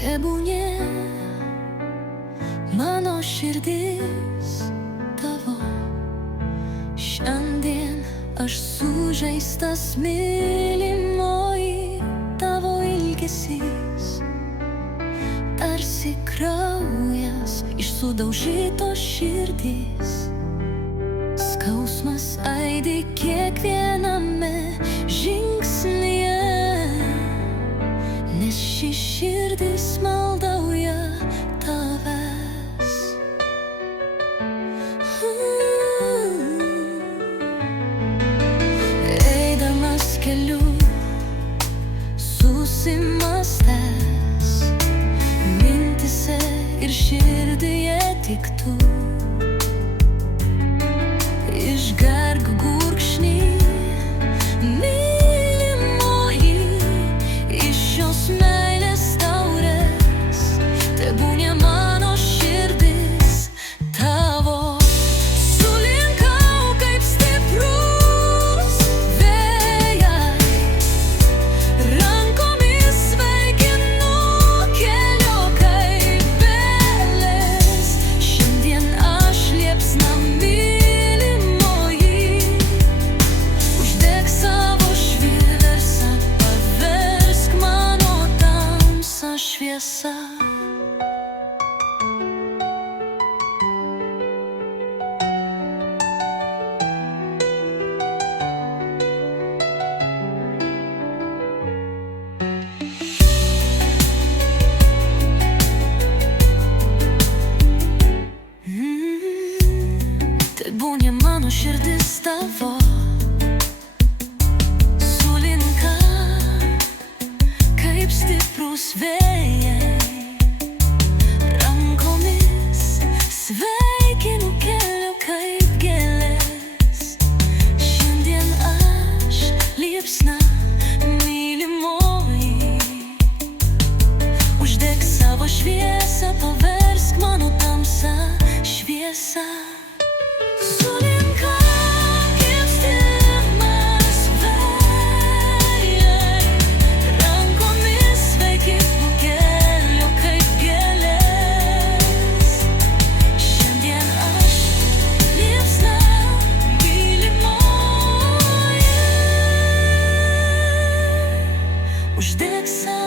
Tebūnie mano širdis tavo. Šiandien aš sužeistas, mylimoji, tavo ilgesys tarsi kraujas iš sudaužytos širdys. Skausmas aidi kiekviename žingsnyje, nes ši širdis maldauja tavęs. Eidamas keliu susimąstęs, mintise ir širdyje tik tu. Išgerk gurkšnį, mylimoji, iš šios meilės taurės. Tebūnie mano širdis tavo. Sulinkau kaip stiprus vėjai, rankomis sveikinu, keliu kaip vėlės. Šiandien aš liepsna mylimoji, uždek savo šviesą, paversk mano tamsą šviesa. Tebūnie mano širdis tavo. Sulinka kaip stiprus vėjai, rankomis sveikinu, keliu kaip gėlės. Šiandien aš liepsna mylimoji, uždek savo šviesą, paversk mano tamsą šviesa. Sulinka kaip stiprus vėjai, rankomis sveikinu, keliu kaip gėlės. Šiandien aš liepsna mylimoji, uždek savo